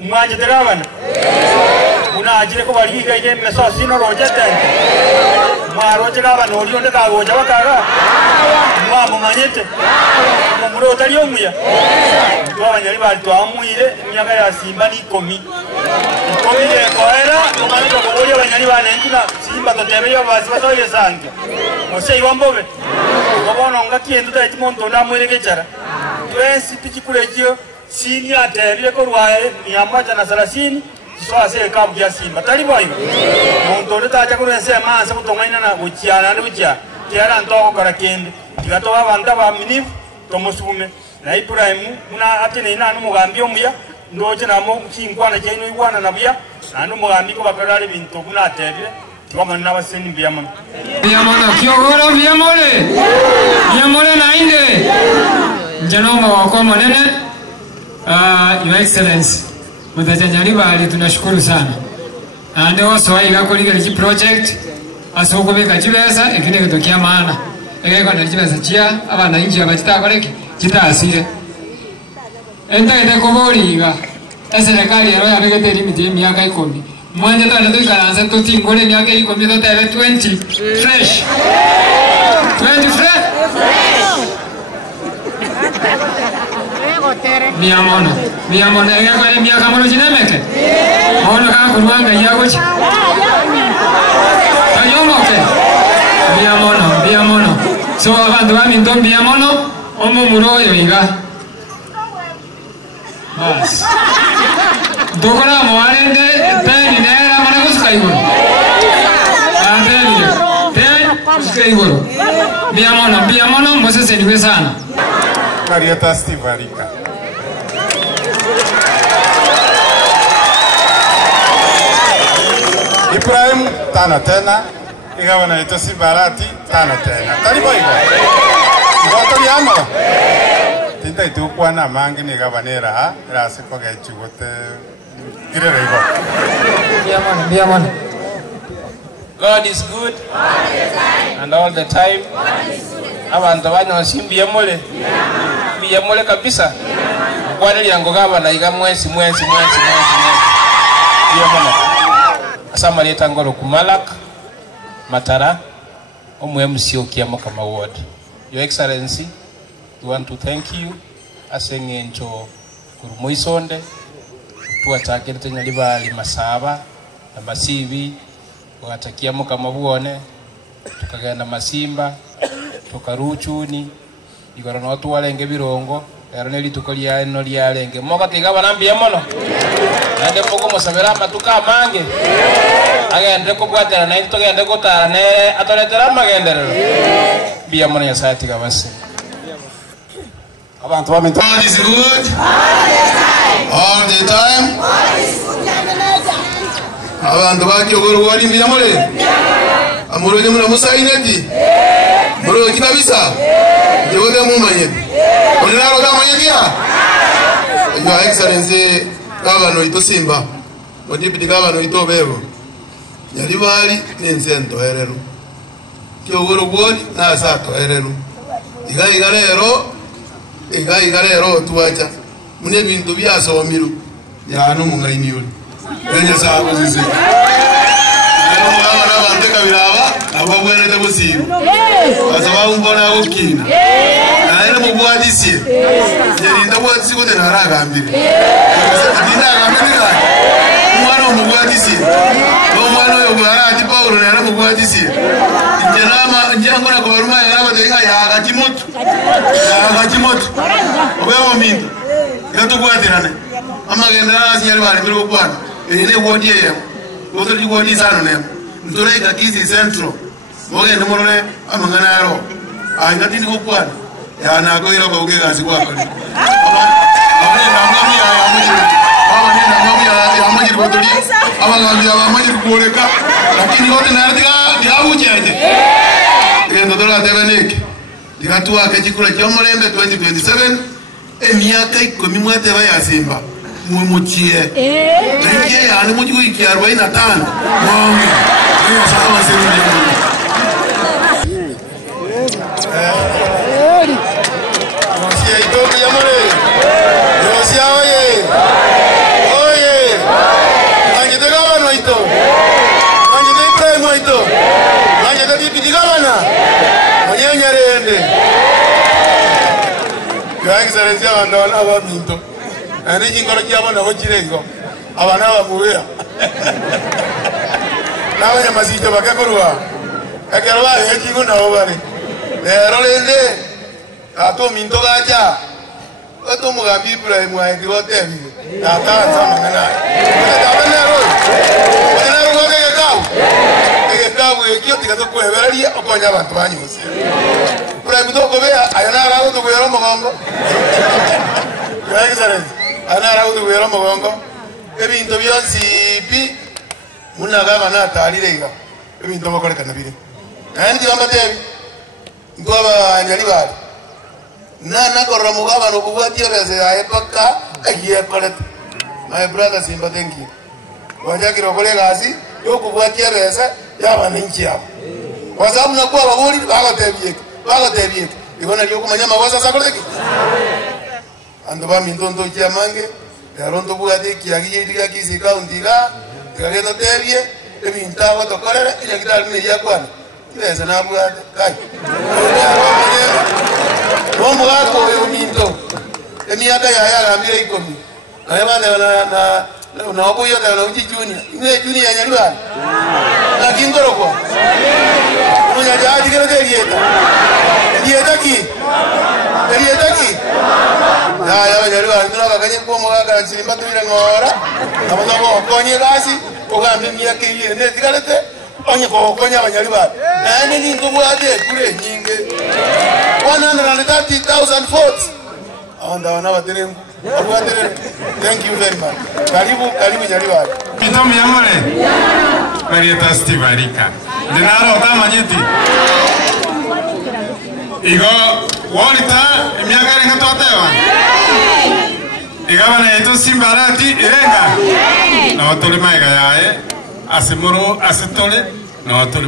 mwanje tegabana una ajire ko bali gaide meso sino roja tante mwaro tegabana oli onde ka goja bakaga mwa mumanyete mumuro tali omuya ndo abanyali bali twamuire myaka ya Simba ni 10 komile koera kumanyito ko abanyali bane nkina Simba totebeyo basi basoye sange osei wambobe babona ngakiendo ta timondo namwerekechara twensi pichikulejio sini atebye ko rwaye 130 kiswase kabu ya Simba tali boyo muntu taja ko nse manse kutongaina na uchiana ndi ucha tiara ntoko karakende tigato abantu abaminifu tomusume na Ibrahim una atene ina mugambi omuya ndoje namo kinkwana cyeno igwana nabuya nanu mugambi ko bakarale bintu kuna atebye twama nabaseni mbiyamana biyamana kyogoro biyamole nainde Janoma wako manene Your Excellency Mutachanyali bali tunashukuru sana ande oso waiga kuliga liki project asoko beka chibesa ekine kitokia maana ekeko na chibesa chia abana inji abachitakoreki chitasire enda koboliga eserikali yaro yabegete limit y'emyaka 10 mwanje twana tukaranze tutingole myaka 10 totebe 20 fresh 20 fresh Miyamono ega kwa miaka mono jinemeke ono ka kurwanga yagochi ayomoke miyamono so abantu baminto miyamono omo muroyo iga bas dokora moarende teni nera mana kuskaigoro kuskaigoro miyamono mosese niwe sana Marieta Stivarika. Ibrahim tano tena, igavana ito Simbarati tano tena. Taribo igo. Igoto yamo. Tinta itu kuana mangi ni gavanera ha, rase ko gechu gote girere igo. Biamon. God is good and all the time. Abantu bano simbiyamole. Biyamole kabisa. Kwani yango gavana iga mwezi. Biyamole. Asama leta ngoro kumalak matara omwe MCO kiamo kama ward. Your Excellency, we want to thank you asengencho kurumoisonde tuatakirite nyalibali masaba na masibi watakiamo kama buone tukagenda masimba tukaruchuni igoro no tuwalenge birongo yaroneli tukolia eno lyalenge moka tigaba nambia mono ande poko musabira matuka mange agende ko bwatera na into gende ko tarane atoletera magenderero bia mono ya sati kabase Abantu baminto God is good all the time. Abantu bakyogoro wali mbiyamole amurode muna musaineti murode kabisa yode mumanye onero kamanyekia Your Excellency Gavana ito Simba Deputy Gavana ito Bebo nyalibali nensento erero kyogoro gwoni na sato erero iga rero tuacha mune bintu byasomiru yano mungaini yule enye sabo zizi ero mwana bandeka biraba ababwene busiru asaba umbona ukina na ero mubwadisie yerinda bwatsi ko tena ragambire ndinda gambire mwana mubwadisie no mwana yo barati Paulo na ero mubwadisie njerama njangona ko baruma yaraba tega ya gajimoto obewo minto gato kwaterane amagenda asinyali bali biro kwana ene wodi ye ozo di wodi sano ne ntore ka kizi central mogende morone amangana ro anga tini ko kwana ya na ko ira ko gazi kwa kali abane namami ya amujiri abane namami ya amujiri bodoli abane ya amujiri kuoleka lakini wote na ya ujeje endo dola deveneke Dikatuwa kechikula chomolembe 2027 emyaka 10 mwete ya Simba mumuchie ndiye yani mujiki 45 mwami ni sawa sisi Rosia itoki yamole Rosia oye Excellency abana abaminto. Ani jingoro kyabona hojirengo. Abana bamuwera. Nawe nyamazito bakakorwa. Akero ba hejingo nawo bari. Lero lende ato minto gacha. Ato mugambi Ibrahim wa ndiwo temi. Ata sama ngana. Abana ro. Abana ro ngeke kawo. Ngeke kawo ekyo tikazo kweberalia okonya abantu banyusi. Ibrahim to kobea ayana rawo to kwero mogongo. Excellency. Ana rawo to kwero mogongo. Ebinto byonsi bi munaga na talirega. Ebinto bakore kanabire. Andi wamatebi. Ngoba nyali bali. Na korra mugaba no kubati orese ayepaka agiye kolet. My brother Simba, thank you. Wajakiro kole gazi yo kubati orese yaba ninchi yabo. Kwa sababu nakuwa babuli bagatebiye. Ibona lyo kumanya mawaza sakoleki. Ando ba mintondo kiamange. Yarondo bugade kiagiye diga kisi county ga. Gareto tebiye ebintago tokorere yakidal ni yakwana. Esa na bugade kai. Bombo gako yo minto. Emiaka ya gambire ikomi. Na na obuyo na uji junior. Ine junior nyaliwa. Na kingoro kwa. Munya jaji kero dieta. Dieta ki. Ya nyaliwa ndura kanye kwa mwaga chilimba tubire ngora. Abazo konye gasi ogambe miaka yiye ne tigalete. Onye ko konya abanyaliwa. Nani ni ngubwade kule nyinge. 130,000 votes. Onda wana baterengu. Thank you very much. Karibu nyaliwa. Pito miyamore. Marieta Steve Arika. Dinaro tamanyiti. Igo walita miaka renga totewa. Igaba na ito simbarati irenga. Na watole maiga yae. Asimuro asetole na watole